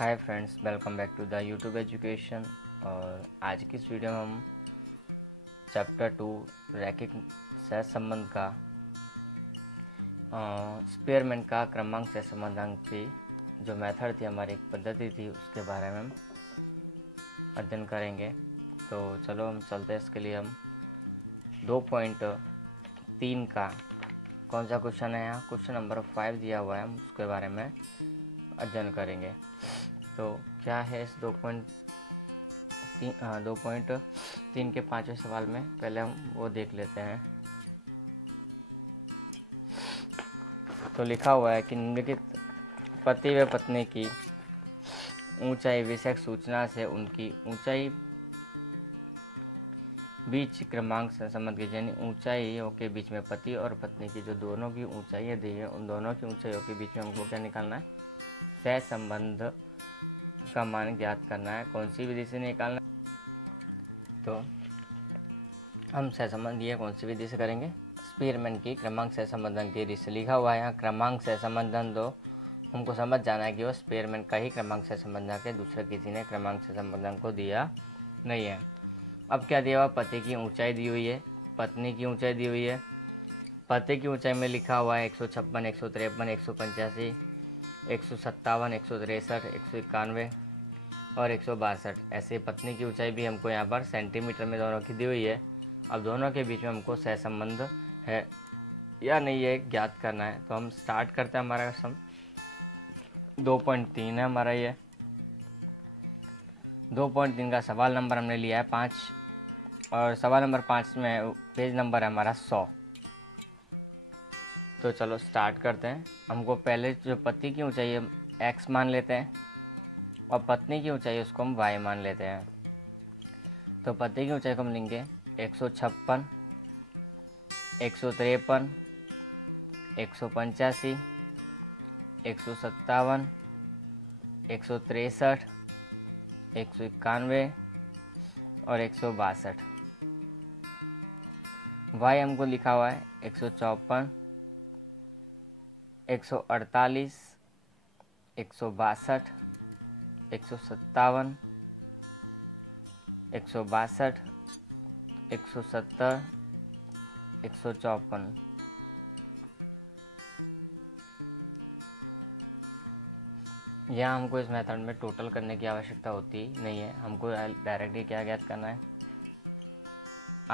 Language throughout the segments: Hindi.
Hi friends, welcome back to the YouTube education. और आज की इस वीडियो में हम चैप्टर 2 रैखिक सहसंबंध का स्पेयरमैन का क्रमांक सहसंबंधांक की जो मेथड थी, हमारी एक पद्धति थी, उसके बारे में हम अध्ययन करेंगे। तो चलो हम चलते हैं। इसके लिए हम 2.3 का कौन सा क्वेश्चन है, यहाँ क्वेश्चन नंबर 5 दिया हुआ है, हम उसके बारे में अध्ययन करेंगे। तो क्या है इस 2.3 के 5वें सवाल में, पहले हम वो देख लेते हैं। तो लिखा हुआ है कि निम्नलिखित पति व पत्नी की ऊंचाई विषयक सूचना से उनकी ऊंचाई बीच क्रमांक संबंध की, यानी ऊंचाइयों के बीच में पति और पत्नी की जो दोनों की ऊंचाइयाँ दी है, उन दोनों की ऊंचाइयों के बीच में हमको क्या निकालना है, सहसंबंध का मान ज्ञात करना है। कौन सी विधि से निकालना है? तो हम सहसंबंध ये कौन सी विधि से करेंगे, स्पीयरमैन की क्रमांक सहसंबंधन की विधि से। लिखा हुआ है यहाँ क्रमांक सहसंबंधन दो, हमको समझ जाना है कि वो स्पीयरमैन का ही क्रमांक सहसंबंधक है, दूसरे किसी ने क्रमांक सहसंबंधन को दिया नहीं है। अब क्या दिया हुआ, पति की ऊंचाई दी हुई है, पत्नी की ऊंचाई दी हुई है। पति की ऊंचाई में लिखा हुआ है 156, 153, 185, 157, 163, 191 और 162। ऐसे पत्नी की ऊंचाई भी हमको यहाँ पर सेंटीमीटर में दोनों की दी हुई है। अब दोनों के बीच में हमको सहसंबंध है या नहीं है ज्ञात करना है। तो हम स्टार्ट करते हैं। हमारा सम 2.3 है हमारा ये 2.3 का सवाल नंबर हमने लिया है 5, और सवाल नंबर 5 में पेज नंबर है हमारा 100। तो चलो स्टार्ट करते हैं। हमको पहले जो पति की ऊंचाई है x मान लेते हैं, और पत्नी की ऊंचाई उसको हम y मान लेते हैं। तो पति की ऊंचाई को हम लेंगे 156, 153, 185, 157, 163, 191 और 162। y हमको लिखा हुआ है 154, 148, 162, 157, 162, 170, 154। यहाँ हमको इस मेथड में टोटल करने की आवश्यकता होती नहीं है, हमको डायरेक्टली क्या ज्ञात करना है,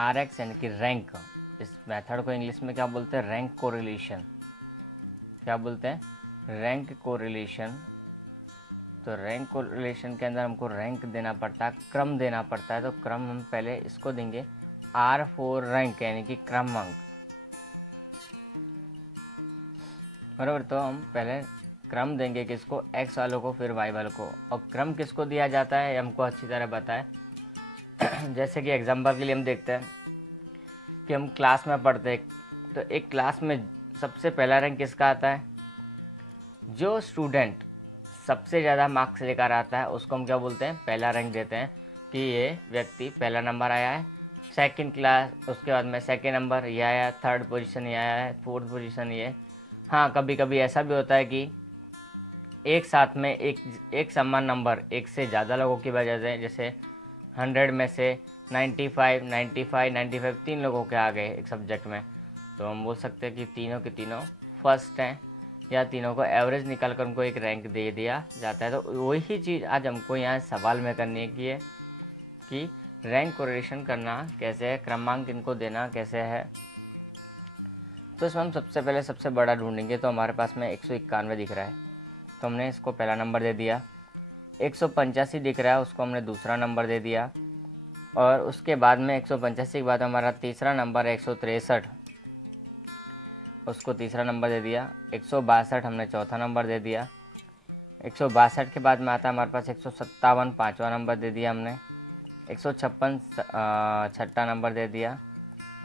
RX यानी कि रैंक। इस मेथड को इंग्लिश में क्या बोलते हैं, रैंक कोरिलेशन। क्या बोलते हैं, रैंक कोरिलेशन। तो रैंक कोरिलेशन के अंदर हमको रैंक देना पड़ता है, क्रम देना पड़ता है। तो क्रम हम पहले इसको देंगे R फॉर रैंक, यानी कि क्रमांक, बराबर। तो हम पहले क्रम देंगे किसको, x वालों को, फिर y वालों को। और क्रम किसको दिया जाता है हमको अच्छी तरह बताए। जैसे कि एग्जाम्पल के लिए हम देखते हैं कि हम क्लास में पढ़ते हैं, तो एक क्लास में सबसे पहला रैंक किसका आता है, जो स्टूडेंट सबसे ज़्यादा मार्क्स लेकर आता है उसको हम क्या बोलते हैं, पहला रैंक देते हैं कि ये व्यक्ति पहला नंबर आया है। सेकंड क्लास, उसके बाद में सेकंड नंबर ये आया, थर्ड पोजीशन ये आया है, फोर्थ पोजीशन ये। हाँ, कभी कभी ऐसा भी होता है कि एक साथ में एक समान नंबर एक से ज़्यादा लोगों की वजह से, जैसे 100 में से 95, 95, 95 तीन लोगों के आ गए एक सब्जेक्ट में, तो हम बोल सकते हैं कि तीनों के तीनों फर्स्ट हैं, या तीनों को एवरेज निकाल कर उनको एक रैंक दे दिया जाता है। तो वही चीज़ आज हमको यहाँ सवाल में करनी है कि रैंक कोरिलेशन करना कैसे है, क्रमांक इनको देना कैसे है। तो इसमें हम सबसे पहले सबसे बड़ा ढूंढेंगे। तो हमारे पास में 191 दिख रहा है, तो हमने इसको पहला नंबर दे दिया। 185 दिख रहा है, उसको हमने दूसरा नंबर दे दिया। और उसके बाद में 185 के बाद हमारा तीसरा नंबर है 163, उसको तीसरा नंबर दे दिया। 162 हमने चौथा नंबर दे दिया। 162 के बाद में आता है हमारे पास 157, पाँचवा नंबर दे दिया हमने। 156 छठा नंबर दे दिया।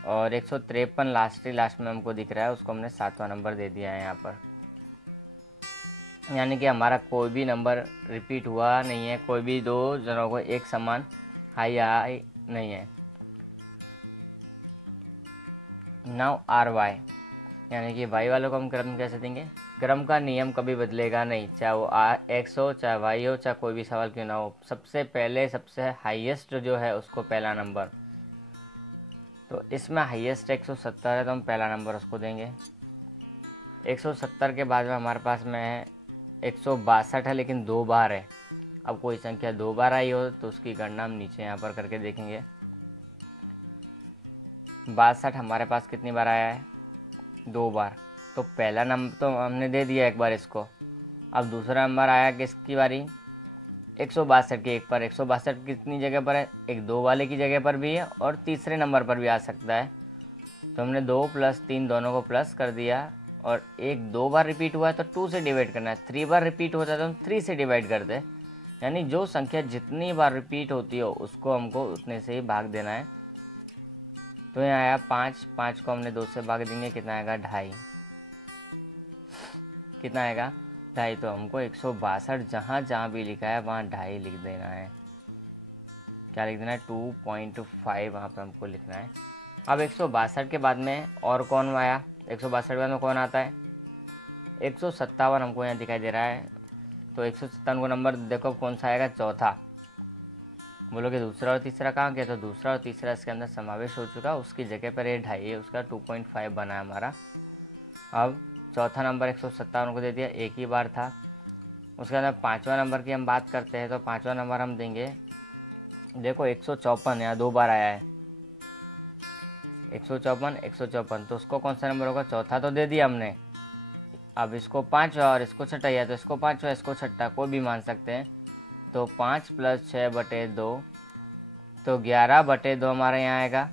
और 153 लास्ट में हमको दिख रहा है, उसको हमने सातवां नंबर दे दिया है यहाँ पर। यानी कि हमारा कोई भी नंबर रिपीट हुआ नहीं है, कोई भी दो जनों को एक समान हाई नहीं है। नाउ RY, यानी कि y वालों को हम क्रम कैसे देंगे, क्रम का नियम कभी बदलेगा नहीं, चाहे वो एक्स हो, चाहे वाई हो, चाहे कोई भी सवाल क्यों ना हो। सबसे पहले सबसे हाईएस्ट जो है उसको पहला नंबर। तो इसमें हाईएस्ट 170 है, तो हम पहला नंबर उसको देंगे। 170 के बाद में हमारे पास में है 162 है, लेकिन 2 बार है। अब कोई संख्या 2 बार आई हो तो उसकी गणना हम नीचे यहाँ पर करके देखेंगे। 62 हमारे पास कितनी बार आया है? 2 बार। तो पहला नंबर तो हमने दे दिया एक बार इसको। अब दूसरा नंबर आया किसकी बारी? 162 के एक पर। 162 कितनी जगह पर है? एक 2 वाले की जगह पर भी है और तीसरे नंबर पर भी आ सकता है। तो हमने 2 + 3 दोनों को प्लस कर दिया, और एक 2 बार रिपीट हुआ है तो 2 से डिवाइड करना है। 3 बार रिपीट होता है तो हम 3 से डिवाइड करते हैं। यानी जो संख्या जितनी बार रिपीट होती हो उसको हमको उतने से ही भाग देना है। तो यहाँ आया 5, 5 को हमने 2 से भाग देंगे, कितना आएगा? 2.5। कितना आएगा? 2.5। तो हमको 162 जहाँ जहाँ भी लिखा है वहाँ 2.5 लिख देना है। क्या लिख देना है? 2.5 वहाँ पे हमको लिखना है। अब 162 के बाद में और कौन आया? 162 के बाद में कौन आता है? 157 हमको यहाँ दिखाई दे रहा है। तो 157 को नंबर देखो कौन सा आएगा? चौथा। बोलोगे दूसरा और तीसरा कहाँ गया? तो दूसरा और तीसरा इसके अंदर समावेश हो चुका, उसकी जगह पर ये 2.5 है, उसका 2.5 बना है हमारा। अब चौथा नंबर 157 को दे दिया, एक ही बार था। उसके अंदर पाँचवा नंबर की हम बात करते हैं, तो पाँचवा नंबर हम देंगे, देखो 154 यहाँ 2 बार आया है। 154, 154, तो उसको कौन सा नंबर होगा? चौथा तो दे दिया हमने। अब इसको 5वां और इसको छठा, या तो इसको 5वां इसको छठा, कोई भी मान सकते हैं। तो 5 + 6/2, तो 11/2 हमारे यहाँ आएगा।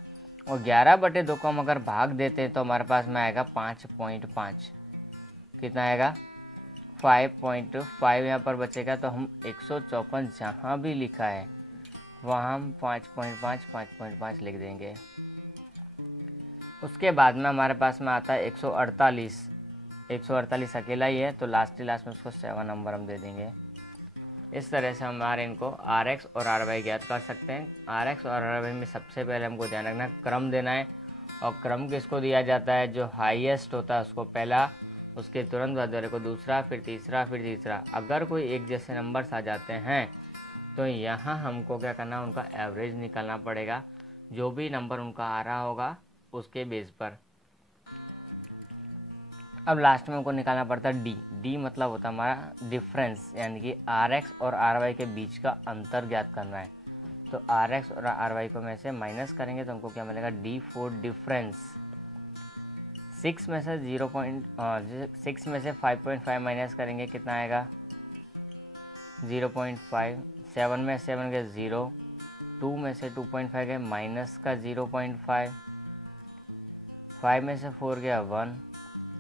और 11/2 को हम अगर भाग देते हैं तो हमारे पास में आएगा 5.5। कितना आएगा? 5.5 यहाँ पर बचेगा। तो हम 154 जहाँ भी लिखा है वहाँ हम 5.5 लिख देंगे। उसके बाद में हमारे पास में आता है 148। 148 अकेला ही है, तो लास्ट में उसको 7 नंबर हम दे देंगे। इस तरह से हमारे इनको RX और RY ज्ञात कर सकते हैं। RX और RY में सबसे पहले हमको ध्यान रखना क्रम देना है, और क्रम किसको दिया जाता है? जो हाईएस्ट होता है उसको पहला, उसके तुरंत बाद वाले को दूसरा, फिर तीसरा, फिर तीसरा। अगर कोई एक जैसे नंबर्स आ जाते हैं तो यहाँ हमको क्या करना? उनका एवरेज निकालना पड़ेगा, जो भी नंबर उनका आ रहा होगा उसके बेस पर। अब लास्ट में हमको निकालना पड़ता है डी मतलब होता है हमारा डिफरेंस, यानी कि RX और RY के बीच का अंतर ज्ञात करना है। तो RX और RY को में से माइनस करेंगे तो हमको क्या मिलेगा? D4 difference. 6 में से 5.5 माइनस करेंगे, कितना आएगा? 0.5। 7 में 7 गए 0, 2 में से 2.5 गए माइनस का 0.5, 5 में से 4 गया 1,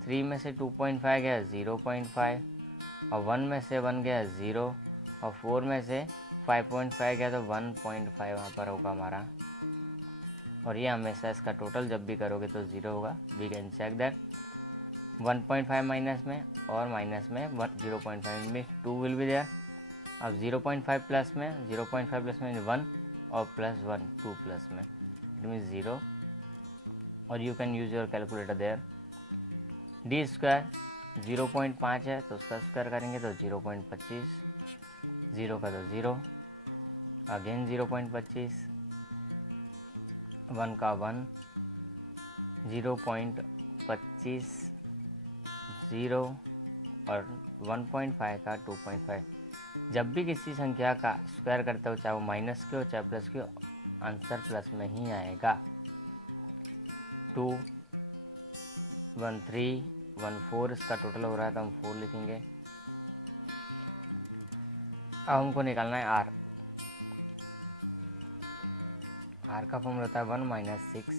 3 में से 2.5 गया 0.5, और 1 में से 1 गया 0, और 4 में से 5.5 गया तो 1.5 वहाँ पर होगा हमारा। और ये हमेशा इसका टोटल जब भी करोगे तो 0 होगा। We can check that 1.5 minus में और माइनस में 0.5 में 2 विल बी देयर। अब 0.5 प्लस में 1 और +1 2 प्लस में, इट मीन 0। और you can use your calculator there. D square 0.5 है तो उसका स्क्वायर करेंगे तो 0.25, 0 का तो 0, अगेन 0.25, 1 का 1, 0.25, 0 और 1.5 का 2.5। जब भी किसी संख्या का स्क्वायर करते हो, चाहे वो माइनस के हो चाहे प्लस के हो, आंसर प्लस में ही आएगा। 2, 1, 3, 1, 4 इसका टोटल हो रहा है तो हम 4 लिखेंगे। अब हमको निकालना है R। R का फॉर्म रहता है 1 - 6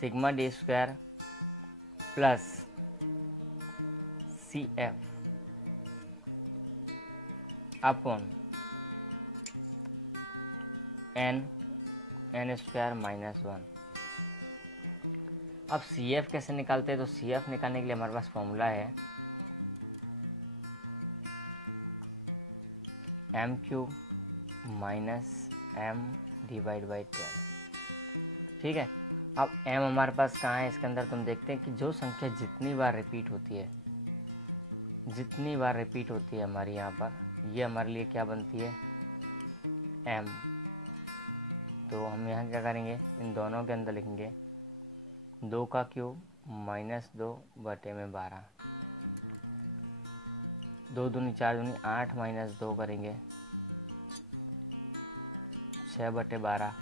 sigma D square plus CF upon n square -1। अब CF कैसे निकालते हैं? तो CF निकालने के लिए हमारे पास फॉर्मूला है m³ - m/12। ठीक है। अब m हमारे पास कहाँ है इसके अंदर, तुम देखते हैं कि जो संख्या जितनी बार रिपीट होती है हमारी यहाँ पर, ये हमारे लिए क्या बनती है, m। तो हम यहाँ क्या करेंगे, इन दोनों के अंदर लिखेंगे 2 का क्यूब -2/12, 2 दूनी 4 दूनी 8 -2 करेंगे 6/12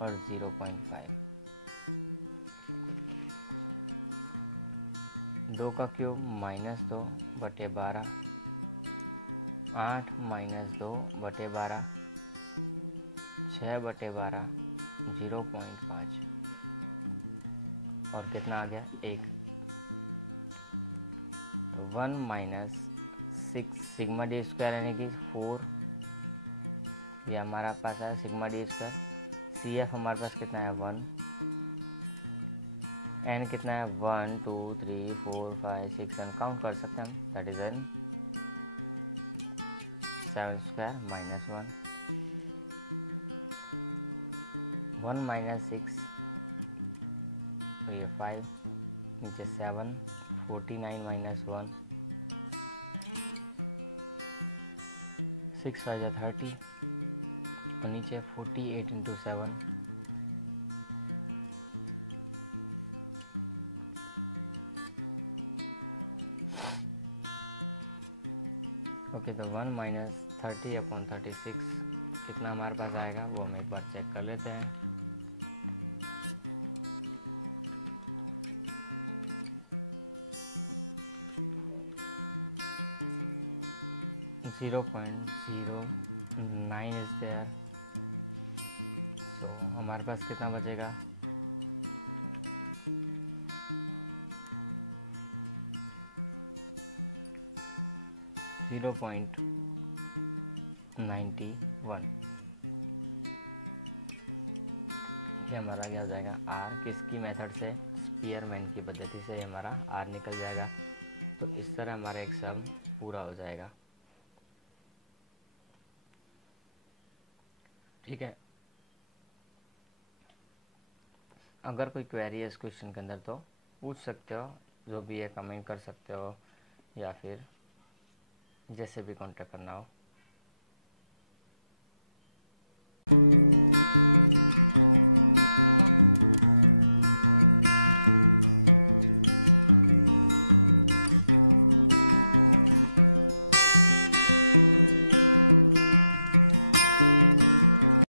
और 0.5। 2 का क्यूब -2/12, 8 -2/12, 6/12, 0.5 और कितना आ गया 1। तो 1 - 6 सिग्मा डी स्क्वायर यानी कि 4, ये हमारा पास है sigma D square. C F हमारे पास कितना है 1, एन कितना है 1 2 3 4 5 6 एन काउंट कर सकते हैं हम, दैट इज एन 7 स्क्वायर -1, 1 - 6 तो ये 5, नीचे 7, 49 -1, 6 5 30 और नीचे 48 × 7, ओके। तो 1 - 30/36 कितना हमारे पास आएगा वो हम एक बार चेक कर लेते हैं। (0.09 इज देयर, सो हमारे पास कितना बचेगा, 0.91। ये हमारा क्या हो जाएगा आर, किसकी मेथड से, स्पीयरमैन की पद्धति से हमारा आर निकल जाएगा। तो इस तरह हमारा एक सम पूरा हो जाएगा। ठीक है, अगर कोई क्वेरी है इस क्वेश्चन के अंदर तो पूछ सकते हो, जो भी है कमेंट कर सकते हो या फिर जैसे भी कांटेक्ट करना हो।